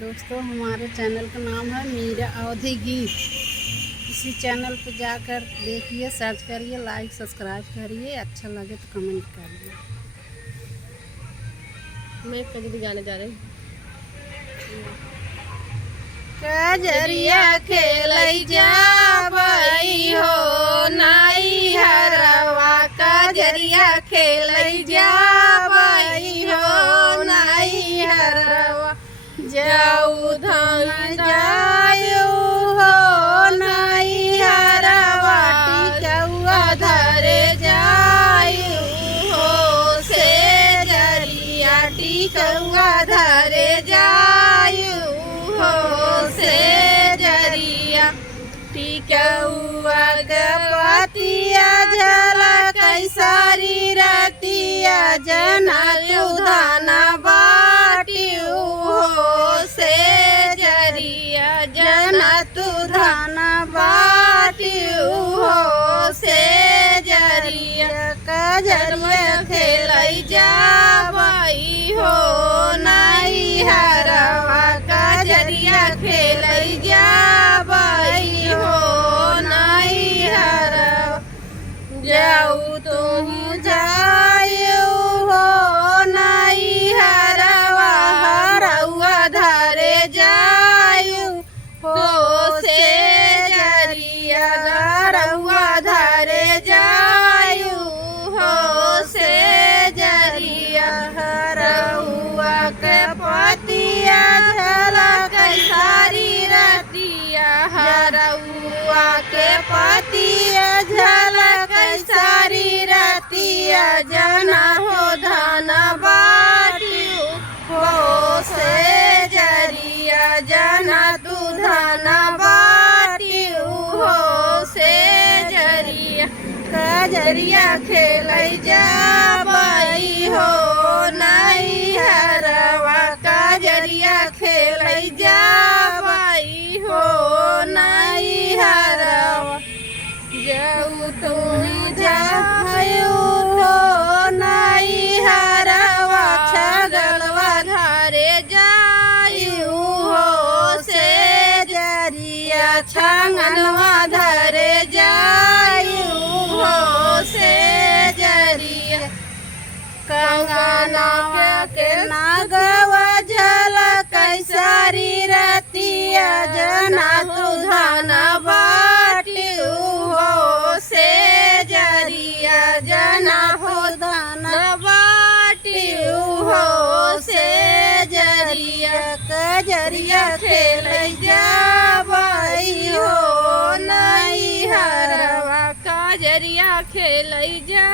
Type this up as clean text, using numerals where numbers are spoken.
दोस्तों हमारे चैनल का नाम है मीरा अवधी गीत। इसी चैनल पर जाकर देखिए, सर्च करिए, लाइक सब्सक्राइब करिए, अच्छा लगे तो कमेंट करिए। मैं कजरी गाने जा रही कजरिया खेलई जाबई हो नाई हरवा, कजरिया खेलई जाबई हो नाई हरवा, जाऊ धन जायू हो नाई हरवा, टिकौआ धरे जायू हो से जरिया, टिकौआ धरे जायू हो से जरिया, टिकौआ के पतिया झलक सारी रतिया, जना उधाना बाटियू हो से जरिया, जना तू धाना बाटियू हो से जरिया, कजरिया खेलई जाबई हो नाई हरवा, कजरिया खेलई जाबई हो नाई हरवा, जाऊ तुम जायू हो नाई हरवा, हरवा धरे जायू हो से जरिया, हरवा धरे जायू हो से जरिया, हरवा के पतिया झलक सारी रतिया, हरवा के पतिया झलक सारी रतिया, जना हो धन बाटियू हो से जरिया, जना तू धन बाटियू हो से जरिया, कजरिया खेलई जाबई हो नाई हरवा, कजरिया खेलई जाबई हो नाई हरवा, जाऊ तुम जायू हो नाई हरवा, छगलवा धरे जायू हो से जरिया, छंगनवा धरे जायू हो से जरिया, कंगना के नागवा झलक सारी रतिया, जना तू धन बाटियू हो से जरिया, जना हो धन बाटियू हो से जरिया, कजरिया खेलई जाबई हो नाई हरवा, कजरिया खेलई जा।